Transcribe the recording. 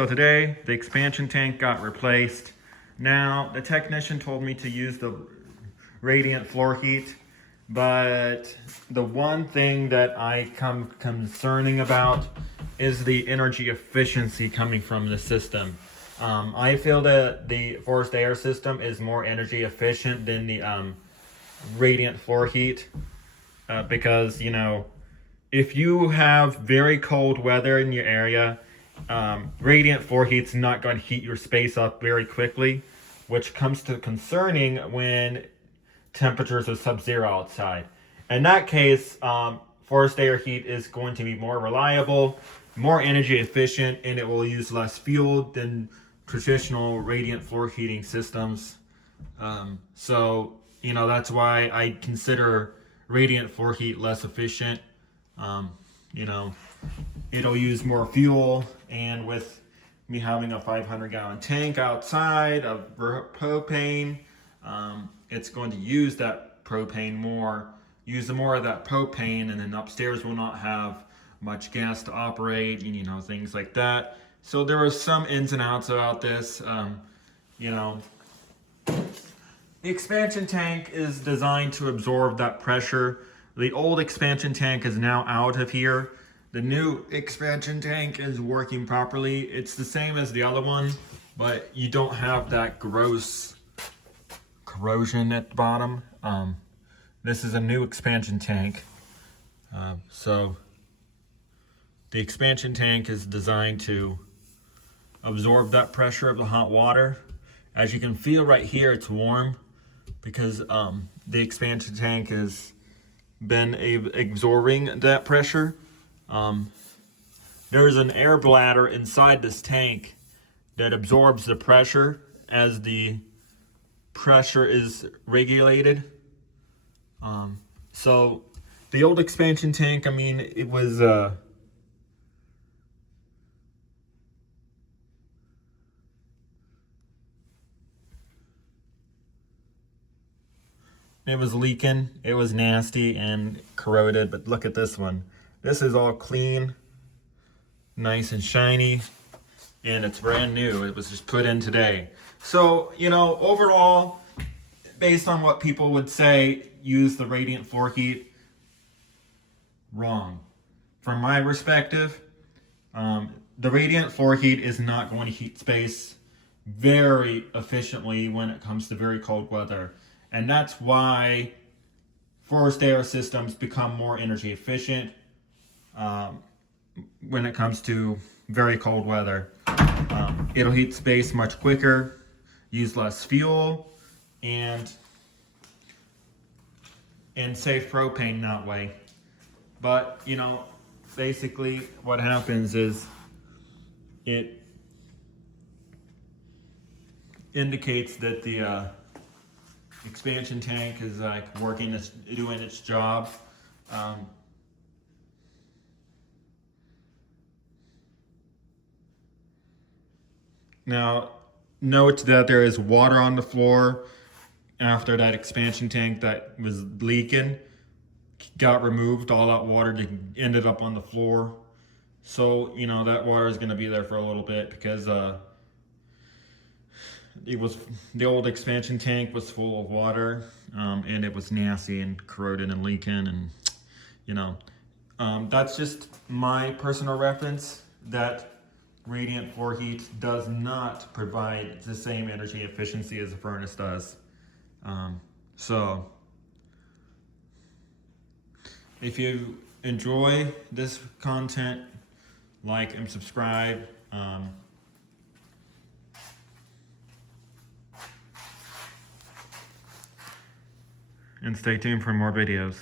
So today, the expansion tank got replaced. Now, the technician told me to use the radiant floor heat, but the one thing that I come concerning about is the energy efficiency coming from the system. I feel that the forced air system is more energy efficient than the radiant floor heat because, you know, if you have very cold weather in your area, radiant floor heat's not going to heat your space up very quickly, which comes to concerning when temperatures are sub-zero outside. In that case, forced air heat is going to be more reliable, more energy efficient, and it will use less fuel than traditional radiant floor heating systems. So, you know, that's why I consider radiant floor heat less efficient. You know, it'll use more fuel, and with me having a 500-gallon tank outside of propane, it's going to use that propane more, use more of that propane, and then upstairs will not have much gas to operate, and, you know, things like that. So there are some ins and outs about this. You know, the expansion tank is designed to absorb that pressure. The old expansion tank is now out of here. The new expansion tank is working properly. It's the same as the other one, but you don't have that gross corrosion at the bottom. This is a new expansion tank. So the expansion tank is designed to absorb that pressure of the hot water. As you can feel right here, it's warm because the expansion tank has been absorbing that pressure. There is an air bladder inside this tank that absorbs the pressure as the pressure is regulated. So the old expansion tank, I mean, it was leaking, it was nasty and corroded, but look at this one. This is all clean, nice and shiny, and it's brand new. It was just put in today. So, you know, overall, based on what people would say, use the radiant floor heat, wrong. From my perspective, the radiant floor heat is not going to heat space very efficiently when it comes to very cold weather. And that's why forced air systems become more energy efficient when it comes to very cold weather. It'll heat space much quicker, use less fuel, and save propane that way. But, you know, basically what happens is it indicates that the expansion tank is like doing its job. Now, note that there is water on the floor after that expansion tank that was leaking got removed. All that water ended up on the floor. So, you know, that water is going to be there for a little bit because the old expansion tank was full of water, and it was nasty and corroded and leaking, and, you know, that's just my personal reference that radiant floor heat does not provide the same energy efficiency as a furnace does. So if you enjoy this content, like and subscribe. And stay tuned for more videos.